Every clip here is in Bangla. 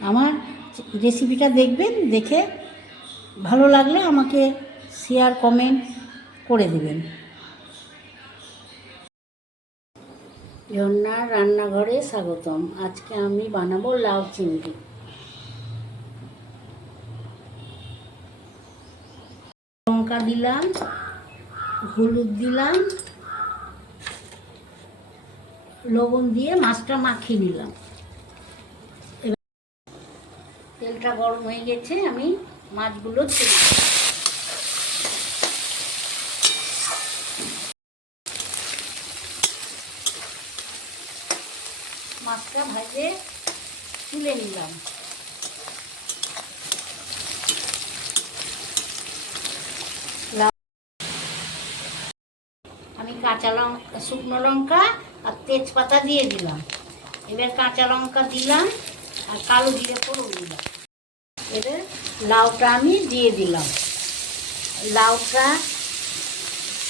আমার রেসিপিটা দেখবেন, দেখে ভালো লাগলে আমাকে শেয়ার কমেন্ট করে দেবেন। ঝর্ণার রান্নাঘরে স্বাগতম। আজকে আমি বানাবো লাউ চিংড়ি। লঙ্কা দিলাম, হলুদ দিলাম, লবণ দিয়ে মাছটা মাখিয়ে নিলাম। তেলটা গরম হয়ে গেছে, আমি মাছগুলো ছেড়ে দিলাম। মাছটা ভেজে তুলে নিলাম। আমি কাঁচা লঙ্কা, শুকনো লঙ্কা আর তেজপাতা দিয়ে দিলাম। এবার কাঁচা লঙ্কা দিলাম আর কালো জিরে ফোড়ন দিলাম। এবার লাউটা আমি দিয়ে দিলাম। লাউটা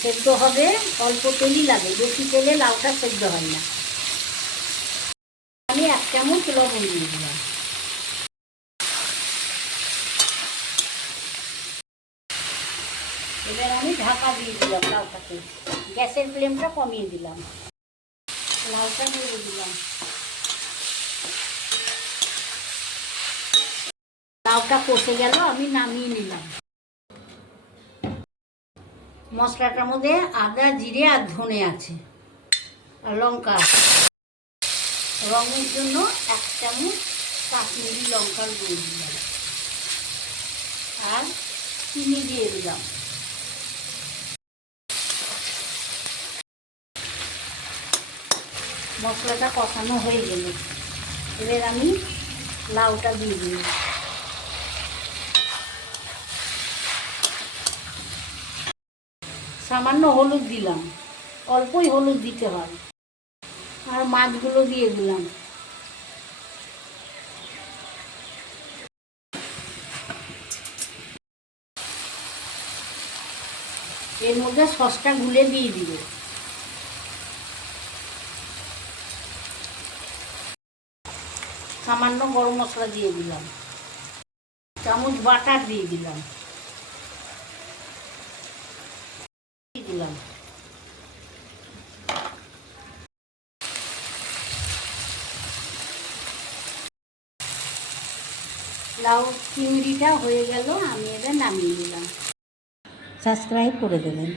সেদ্ধ হবে, অল্প তেলই লাগে, বেশি তেলে লাউটা সেদ্ধ হয় না। আমি 1 চামচ লবণ দিয়ে দিলাম। এবার আমি ঢাকা দিয়ে দিলাম লাউটাকে। গ্যাসের ফ্লেমটা কমিয়ে দিলাম। লাউটা দিয়ে দিলাম। লাউটা কষে গেল, আমি নামিয়ে নিলাম। মশলাটার মধ্যে আদা, জিরে আর ধনে আছে, আর লঙ্কা আছে। রঙের জন্য 1 চামচ কাশ্মীরি লঙ্কার গুঁড়ো দিলাম আর চিনি দিয়ে দিলাম। মশলাটা কষানো হয়ে গেল, এবার আমি লাউটা দিয়ে দিলাম। সামান্য হলুদ দিলাম, অল্পই হলুদ দিতে হয়। আর মাছগুলো দিয়ে দিলাম। এর মধ্যে সসটা গুলে দিয়ে দিব। সামান্য গরম মশলা দিয়ে দিলাম। চামচ বাটার দিয়ে দিলাম। লাউ চিংড়িটা হয়ে গেল, আমি এবার নামিয়ে নিলাম। সাবস্ক্রাইব করে দেবেন।